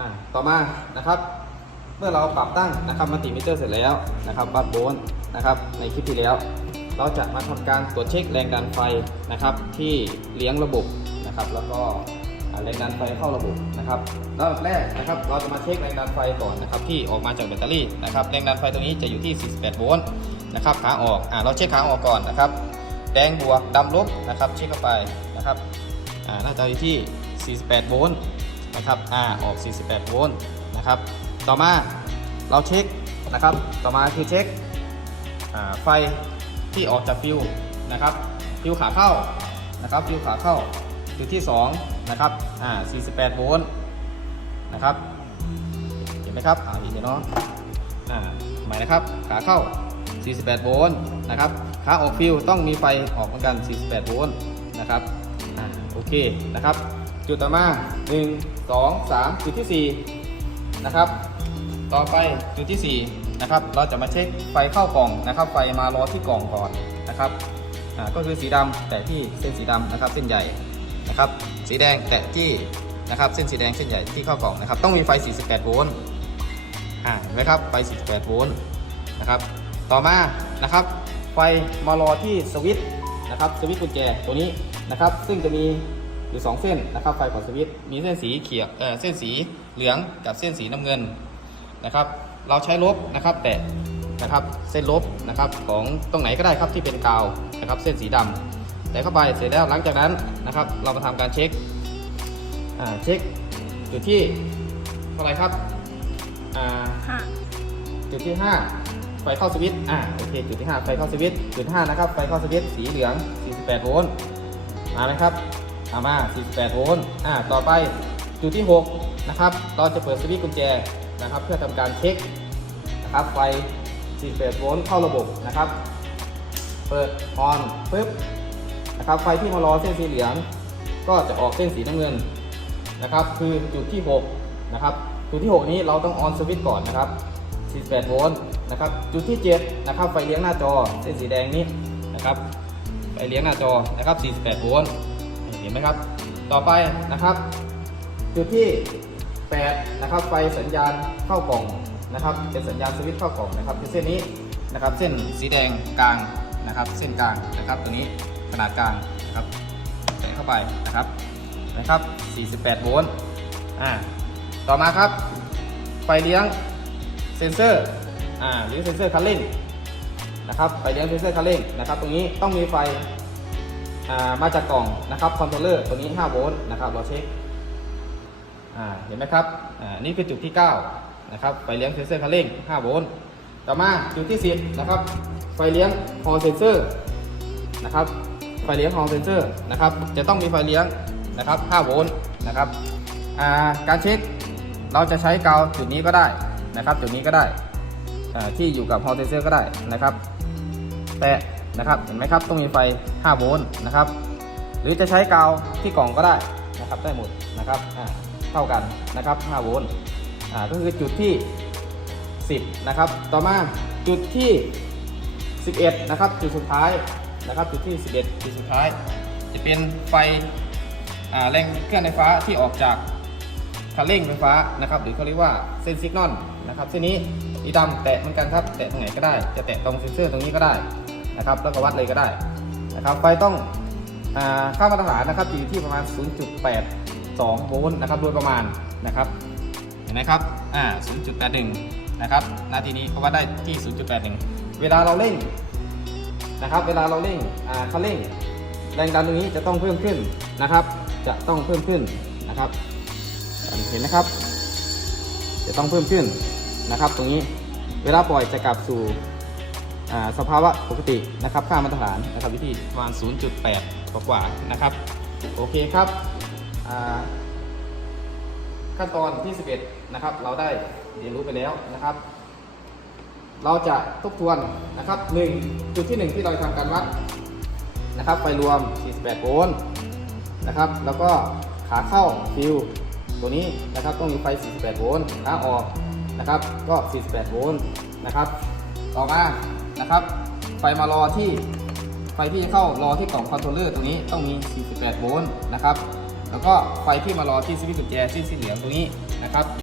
อ่าต่อมานะครับ เมื่อเราปรับตั้งนะครับมัลติมิเตอร์เสร็จแล้วนะครับวัดโวลต์นะครับ ในคลิปที่แล้ว เราจะมาทำการตรวจเช็คแรงดันไฟนะครับ ที่เลี้ยงระบบนะครับ แล้วก็แรงดันไฟเข้าระบบนะครับแล้วแรกนะครับ เราจะมาเช็คแรงดันไฟก่อนนะครับ ที่ออกมาจากแบตเตอรี่นะครับ แรงดันไฟตรงนี้จะอยู่ที่ 48 โวลต์นะครับ ขาออก อ่า เราเช็คขาออกก่อนนะครับ แดงบวกดำลบนะครับ เช็คเข้าไปนะครับ อ่า น่าจะอยู่ที่ 48 โวลต์ นะครับอ่าออก 48 โวลต์นะครับ ต่อมาเราเช็คนะครับ ต่อมาคือเช็คไฟที่ออกจากฟิวนะครับ ฟิวขาเข้านะครับ ฟิวขาเข้าจุดที่ 2 นะครับ อ่า 48 โวลต์นะครับ เห็นไหมครับ อ่าเห็นเนาะ อ่า หมายนะครับ ขาเข้า 48 โวลต์นะครับ ขาออกฟิวต้องมีไฟออกเหมือนกัน 48 โวลต์นะครับ อ่า โอเคนะครับ จุดต่อมา1 2 3 จุดที่ 4 นะครับ ต่อไปจุดที่ 4 นะครับ เราจะมาเช็คไฟเข้ากล่องนะครับ ไฟมารอที่กล่องก่อนนะครับอ่าก็คือสีดำแตะที่เส้นสีดำนะครับ เส้นใหญ่นะครับ สีแดงแตะที่นะครับ เส้นสีแดงเส้นใหญ่ที่เข้ากล่องนะครับ ต้องมีไฟ 48 โวลต์อ่าเห็นไหมครับไฟ 48 โวลต์นะครับ ต่อมานะครับ ไฟมารอที่สวิตช์นะครับสวิตช์กุญแจตัวนี้นะครับ ซึ่งจะมี อยู่2เส้นนะครับ ไฟของสวิตช์มีเส้นสีเขียวเอ่อเส้นสีเหลืองกับเส้นสีน้ำเงินนะครับ เราใช้ลบนะครับแตะนะครับเส้นลบนะครับของตรงไหนก็ได้ครับที่เป็นกาวนะครับ เส้นสีดำแต่เข้าไปเสร็จแล้วหลังจากนั้นนะครับ เรามาทำการเช็คอ่าเช็คจุดที่เท่าไหรครับอ่าค่ะจุดที่ 5 ไฟเข้าสวิตช์อ่าโอเคจุดที่ 5 ไฟเข้าสวิตช์จุดที่5นะครับไฟเข้าสวิตช์สีเหลือง 48 โวลต์มาไหมครับเอามา48โวลต์อ่าต่อไปจุดที่ 6 นะครับเราจะเปิดสวิตช์กุญแจนะครับ เพื่อทำการเช็คนะครับไฟ48โวลต์เข้าระบบนะครับ เปิดออนปึ๊บนะครับไฟที่มารอเส้นสีเหลือง ก็จะออกเส้นสีน้ำเงินนะครับ คือจุดที่ 6 นะครับ จุดที่ 6 นี้เราต้องออนสวิตช์ก่อนนะครับ 48โวลต์นะครับ จุดที่ 7 นะครับ ไฟเลี้ยงหน้าจอ เส้นสีแดงนี้นะครับ ไฟเลี้ยงหน้าจอ นะครับ 48โวลต์ เห็นไหมครับ ต่อไปนะครับ จุดที่ 8 นะครับ ไฟสัญญาณเข้ากล่องนะครับ เป็นสัญญาณสวิตช์เข้ากล่องนะครับคือเส้นนี้นะครับ เส้นสีแดงกลางนะครับ เส้นกลางนะครับ ตัวนี้ขนาดกลางนะครับใส่เข้าไปนะครับนะครับ 48 โวลต์อ่าต่อมาครับ ไฟเลี้ยงเซนเซอร์อ่าหรือเซนเซอร์คัลลิ่งนะครับไฟเลี้ยงเซนเซอร์คัลลิ่งนะครับ ตรงนี้ต้องมีไฟ มาจากกล่องนะครับคอนโทรลเลอร์ตัวนี้ 5 โวลต์นะครับเราเช็คเห็นไหมครับอ่านี่คือจุดที่ 9 นะครับไฟเลี้ยงเซนเซอร์คัลลิ่ง 5 โวลต์ต่อมาจุดที่ 10 นะครับ ไฟเลี้ยงฮอลเซนเซอร์นะครับไฟเลี้ยงฮอลเซนเซอร์นะครับจะต้องมีไฟเลี้ยงนะครับ 5 โวลต์นะครับการเช็คเราจะใช้กาวจุดนี้ก็ได้นะครับ จุดนี้ก็ได้ที่อยู่กับฮอลเซนเซอร์ก็ได้นะครับ แต่ นะครับ เห็นไหมครับต้องมีไฟ 5 โวลต์นะครับ หรือจะใช้กาวที่กล่องก็ได้นะครับ ได้หมดนะครับอ่าเท่ากันนะครับ 5 โวลต์อ่าก็คือจุดที่ 10 นะครับ ต่อมาจุดที่ 11 นะครับ จุดสุดท้ายนะครับ จุดที่ 11 จุดสุดท้าย จะเป็นไฟอ่าแรงเคลื่อนไฟฟ้าที่ออกจากคันเร่งไฟฟ้านะครับหรือเขาเรียกว่าเส้นสัญญาณนะครับเส้นนี้สีดำแตะเหมือนกันครับ แตะตรงไหนก็ได้ จะแตะตรงเซ็นเซอร์ตรงนี้ก็ได้ นะครับ แล้วก็วัดเลยก็ได้นะครับ ไฟต้องอ่าค่ามาตรฐานนะครับอยู่ที่ประมาณ 0.82 โวลต์นะครับโดยประมาณนะครับ เห็นไหมครับ อ่า 0.81 นะครับ นาทีนี้เขาวัดได้ที่ 0.81 เวลาเราเร่งนะครับ เวลาเราเร่ง อ่าคันเร่ง แรงดันตรงนี้จะต้องเพิ่มขึ้นนะครับ จะต้องเพิ่มขึ้นนะครับ เห็นนะครับ จะต้องเพิ่มขึ้นนะครับ ตรงนี้ เวลาปล่อยจะกลับสู่ สภาวะปกตินะครับค่ามาตรฐานนะครับวิธีประมาณ 0.8 กว่ากว่านะครับโอเคครับขั้นตอนที่ 11 นะครับ เราได้เรียนรู้ไปแล้วนะครับ เราจะทบทวนนะครับ1จุดที่ 1 ที่เราทำการวัดนะครับไฟรวม 48 โวลต์นะครับ แล้วก็ขาเข้าฟิวตัวนี้นะครับต้องมีไฟ 48 โวลต์ขาออกนะครับ ก็ 48 โวลต์นะครับ ต่อมา นะครับไฟมารอที่ไฟที่เข้ารอที่กล่องคอนโทรลเลอร์ตรงนี้ต้องมี 48 โวลต์นะครับ แล้วก็ไฟที่มารอที่สวิตช์กุญแจเส้นสีเหลืองตรงนี้นะครับ